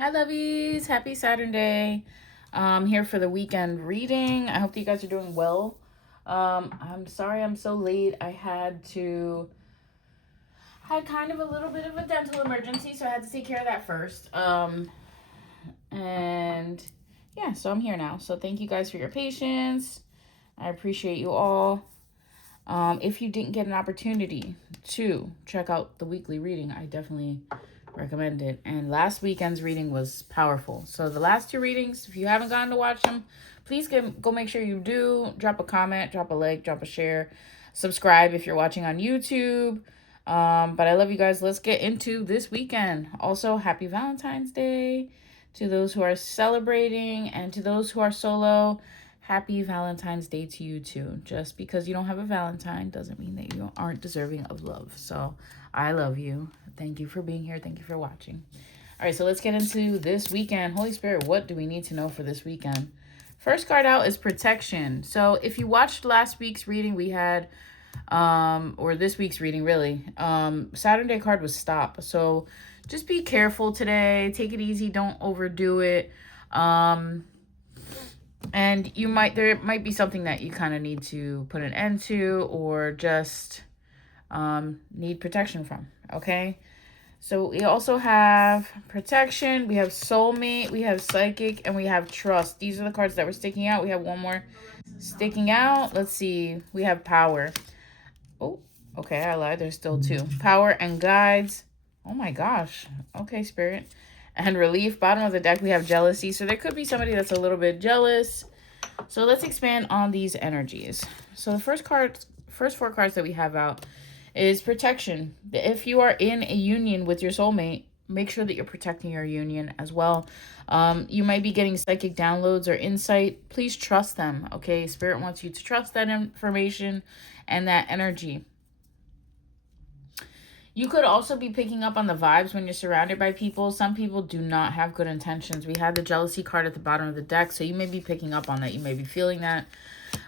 Hi, lovies. Happy Saturday. I'm here for the weekend reading. I hope you guys are doing well. I'm sorry I'm so late. I had kind of a little bit of a dental emergency, so I had to take care of that first. And yeah, so I'm here now. So thank you guys for your patience. I appreciate you all. If you didn't get an opportunity to check out the weekly reading, I definitely recommend it. And last weekend's reading was powerful. So the last two readings, if you haven't gotten to watch them, please go make sure you do. Drop a comment, drop a like, drop a share, subscribe if you're watching on YouTube. But I love you guys. Let's get into this weekend. Also, happy Valentine's Day to those who are celebrating, and to those who are solo. Happy Valentine's Day to you too. Just because you don't have a Valentine doesn't mean that you aren't deserving of love. So I love you. Thank you for being here. Thank you for watching. All right, so let's get into this weekend. Holy Spirit, what do we need to know for this weekend? First card out is protection. So if you watched last week's reading, we had or this week's reading really, Saturday card was stop. So just be careful today. Take it easy. Don't overdo it. And there might be something that you kind of need to put an end to, or just need protection from. Okay. So we also have protection, we have soulmate, we have psychic, and we have trust. These are the cards that were sticking out. We have one more sticking out. Let's see. We have power. Oh, okay, I lied. There's still two. Power and guides. Oh my gosh. Okay, spirit. And relief. Bottom of the deck, we have jealousy. So there could be somebody that's a little bit jealous. So let's expand on these energies. So the first four cards that we have out is protection. If you are in a union with your soulmate, make sure that you're protecting your union as well. You might be getting psychic downloads or insight. Please trust them, okay? Spirit wants you to trust that information and that energy. You could also be picking up on the vibes when you're surrounded by people. Some people do not have good intentions. We had the jealousy card at the bottom of the deck, so you may be picking up on that. You may be feeling that.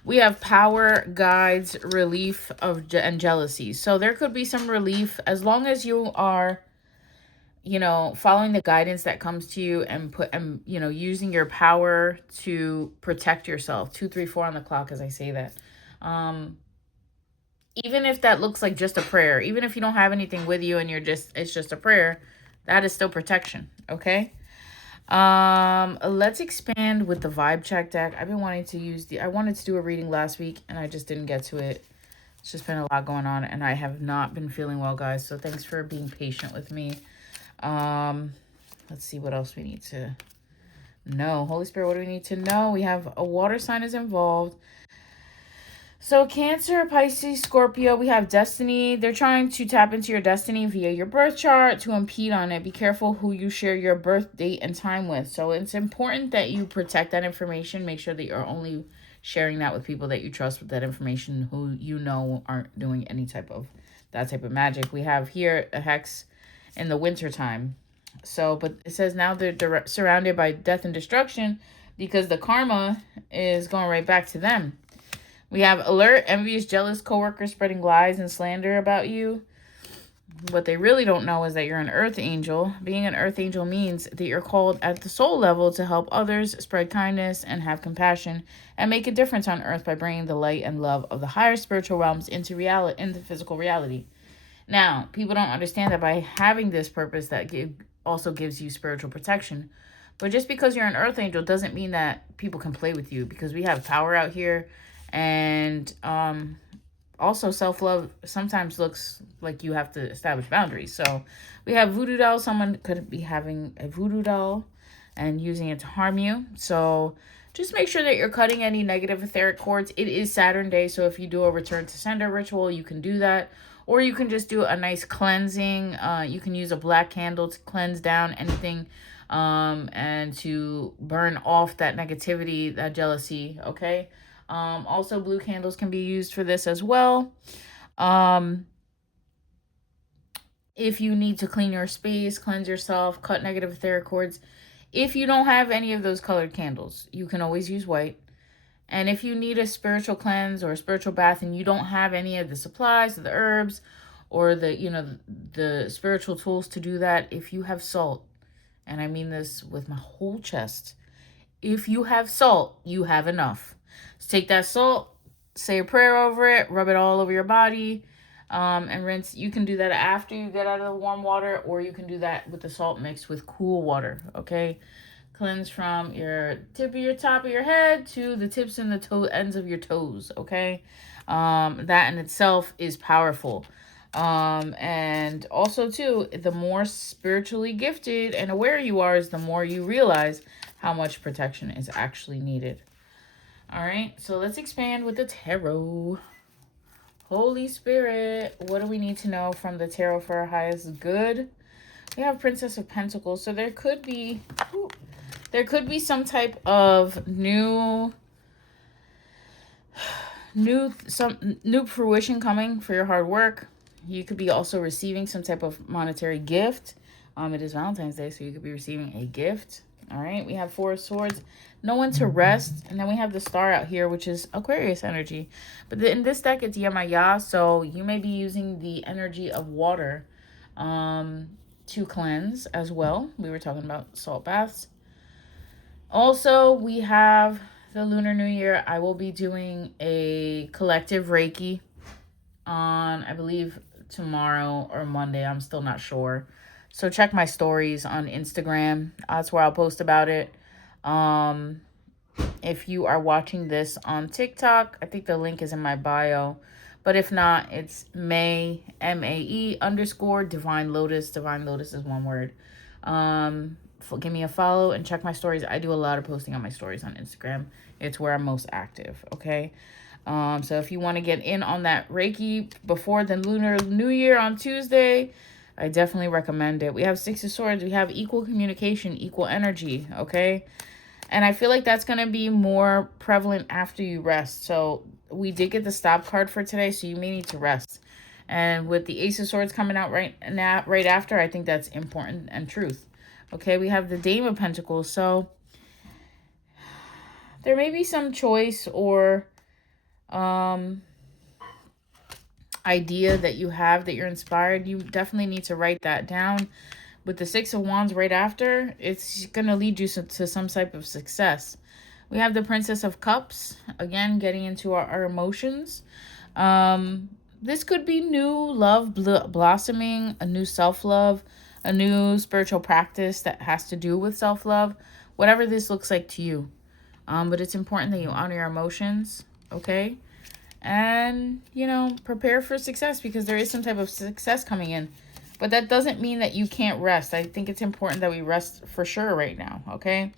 We have power, guides, relief and jealousy. So there could be some relief as long as you are, following the guidance that comes to you and using your power to protect yourself. 2, 3, 4 on the clock as I say that. Even if that looks like just a prayer, even if you don't have anything with you and it's just a prayer, that is still protection, okay? Let's expand with the vibe check deck. I've been wanting to I wanted to do a reading last week and I just didn't get to it. It's just been a lot going on and I have not been feeling well, guys. So thanks for being patient with me. Let's see what else we need to know. Holy Spirit, what do we need to know? We have a water sign is involved. So Cancer, Pisces, Scorpio, we have destiny. They're trying to tap into your destiny via your birth chart to impede on it. Be careful who you share your birth date and time with. So it's important that you protect that information. Make sure that you're only sharing that with people that you trust with that information, who aren't doing any type of magic. We have here a hex in the winter time. So, but it says now they're surrounded by death and destruction because the karma is going right back to them. We have alert, envious, jealous coworkers spreading lies and slander about you. What they really don't know is that you're an earth angel. Being an earth angel means that you're called at the soul level to help others, spread kindness, and have compassion, and make a difference on earth by bringing the light and love of the higher spiritual realms into physical reality. Now, people don't understand that by having this purpose, that also gives you spiritual protection. But just because you're an earth angel doesn't mean that people can play with you, because we have power out here. And also self-love sometimes looks like you have to establish boundaries. So we have voodoo doll. Someone could be having a voodoo doll and using it to harm you. So just make sure that you're cutting any negative etheric cords. It is Saturn day, so if you do a return to sender ritual, you can do that. Or you can just do a nice cleansing. You can use a black candle to cleanse down anything and to burn off that negativity, that jealousy, okay? Also, blue candles can be used for this as well. If you need to clean your space, cleanse yourself, cut negative etheric cords, if you don't have any of those colored candles, you can always use white. And if you need a spiritual cleanse or a spiritual bath and you don't have any of the supplies or the herbs or the spiritual tools to do that, if you have salt and I mean this with my whole chest. If you have salt, you have enough. So take that salt, say a prayer over it, rub it all over your body, and rinse. You can do that after you get out of the warm water, or you can do that with the salt mixed with cool water, okay? Cleanse from your tip of your top of your head to the tips and the ends of your toes, okay? That in itself is powerful. And also too, the more spiritually gifted and aware you are, is the more you realize how much protection is actually needed. All right, so let's expand with the tarot. Holy Spirit, what do we need to know from the tarot for our highest good? We have Princess of Pentacles, so there could be some type of new fruition coming for your hard work. You could be also receiving some type of monetary gift. It is Valentine's Day, so you could be receiving a gift. All right, we have Four of Swords, no one to rest, and then we have the Star out here, which is Aquarius energy. But in this deck, it's Yemaya, so you may be using the energy of water to cleanse as well. We were talking about salt baths. Also, we have the Lunar New Year. I will be doing a collective Reiki on, I believe, tomorrow or Monday. I'm still not sure. So check my stories on Instagram. That's where I'll post about it. If you are watching this on TikTok, I think the link is in my bio. But if not, it's May, MAE _ Divine Lotus. Divine Lotus is one word. Give me a follow and check my stories. I do a lot of posting on my stories on Instagram. It's where I'm most active, okay? So if you want to get in on that Reiki before the Lunar New Year on Tuesday, I definitely recommend it. We have Six of Swords. We have equal communication, equal energy, okay? And I feel like that's going to be more prevalent after you rest. So we did get the stop card for today, so you may need to rest. And with the Ace of Swords coming out right after, I think that's important and truth. Okay, we have the Dame of Pentacles. So there may be some choice or idea that you have that you're inspired. You definitely need to write that down. With the Six of Wands right after, it's going to lead you to some type of success. We have the Princess of Cups, again, getting into our emotions. This could be new love blossoming, a new self-love, a new spiritual practice that has to do with self-love, whatever this looks like to you. But it's important that you honor your emotions, okay? And, prepare for success, because there is some type of success coming in. But that doesn't mean that you can't rest. I think it's important that we rest for sure right now, okay?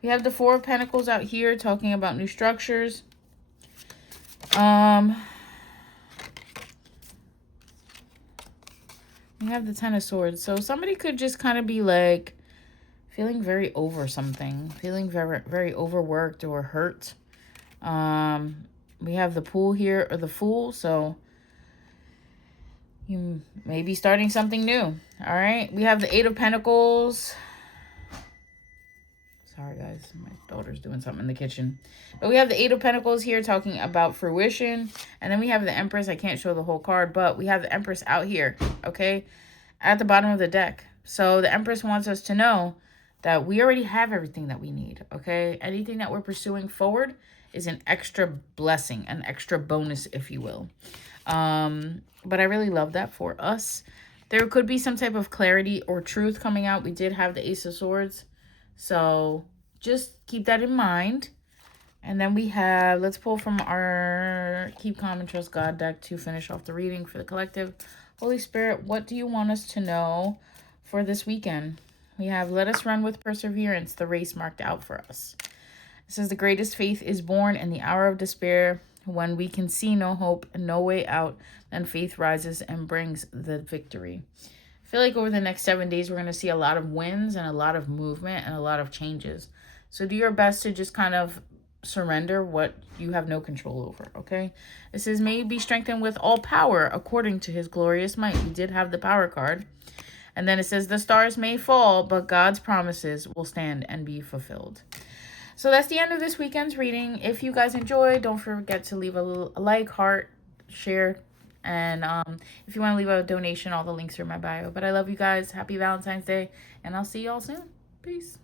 We have the Four of Pentacles out here talking about new structures. We have the Ten of Swords. So somebody could just kind of be like feeling very over something, feeling very, very overworked or hurt. We have the Fool here, or the Fool, so you may be starting something new. All right, we have the Eight of Pentacles. Sorry, guys, my daughter's doing something in the kitchen. But we have the Eight of Pentacles here talking about fruition. And then we have the Empress. I can't show the whole card, but we have the Empress out here, okay, at the bottom of the deck. So the Empress wants us to know that we already have everything that we need, okay? Anything that we're pursuing forward is an extra blessing, an extra bonus, if you will. But I really love that for us. There could be some type of clarity or truth coming out. We did have the Ace of Swords. So just keep that in mind. And then we have, let's pull from our Keep Calm and Trust God deck to finish off the reading for the collective. Holy Spirit, what do you want us to know for this weekend? We have, let us run with perseverance the race marked out for us. It says, the greatest faith is born in the hour of despair. When we can see no hope and no way out, then faith rises and brings the victory. I feel like over the next 7 days, we're going to see a lot of wins and a lot of movement and a lot of changes. So do your best to just kind of surrender what you have no control over, okay? It says, may you be strengthened with all power according to his glorious might. We did have the power card. And then it says, the stars may fall, but God's promises will stand and be fulfilled. So that's the end of this weekend's reading. If you guys enjoyed, don't forget to leave a like, heart, share, and if you want to leave a donation, all the links are in my bio. But I love you guys. Happy Valentine's Day, and I'll see you all soon. Peace.